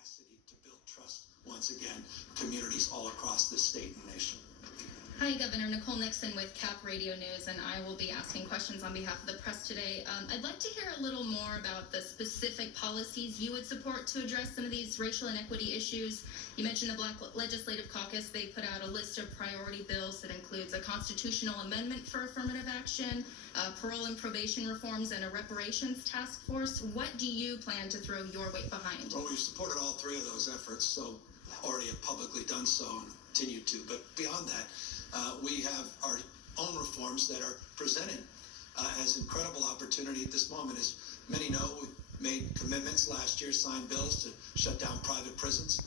capacity to build trust once again, communities all across this state and nation. Hi, Governor. Nicole Nixon with Cap Radio News, and I will be asking questions on behalf of the press today. I'd like to hear a little more about the specific policies you would support to address some of these racial inequity issues. You mentioned the Black Legislative Caucus. They put out a list of priority bills that includes a constitutional amendment for affirmative action, parole and probation reforms, and a reparations task force. What do you plan to throw your weight behind? Well, we've supported all three of those efforts, so already have publicly done so and continue to. But beyond that, we have our own reforms that are presented as incredible opportunity at this moment. As many know, we made commitments last year, signed bills to shut down private prisons.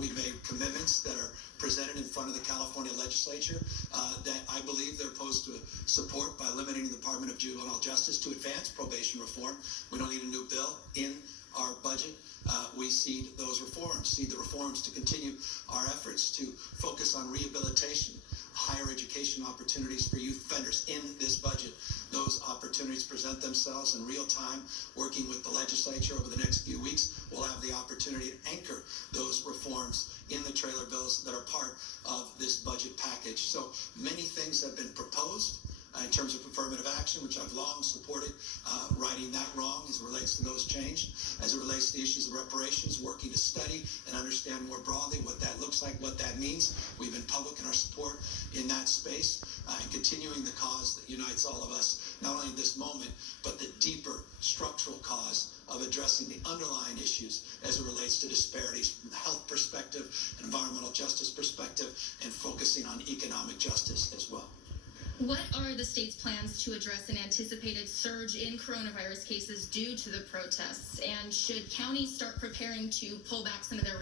We've made commitments that are presented in front of the California legislature that I believe they're supposed to support by limiting the Department of Juvenile Justice to advance probation reform. We don't need a new bill in our budget. We see those reforms, see the reforms to continue our efforts to focus on rehabilitation, higher education opportunities for youth offenders in this budget. Those opportunities present themselves in real time. Working with the legislature over the next few weeks, we'll have the opportunity to anchor those reforms in the trailer bills that are part of this budget package. So many things have been proposed in terms of affirmative action, which I've long supported, righting that wrong as it relates to those changed. As it relates to the issues of reparations, working to study and understand more broadly what that looks like, what that means. We've been public in our support in that space and continuing the cause that unites all of us, not only in this moment, but the deeper structural cause of addressing the underlying issues as it relates to disparities from the health perspective, environmental justice perspective, and focusing on economic justice as well. What are the state's plans to address an anticipated surge in coronavirus cases due to the protests? And should counties start preparing to pull back some of their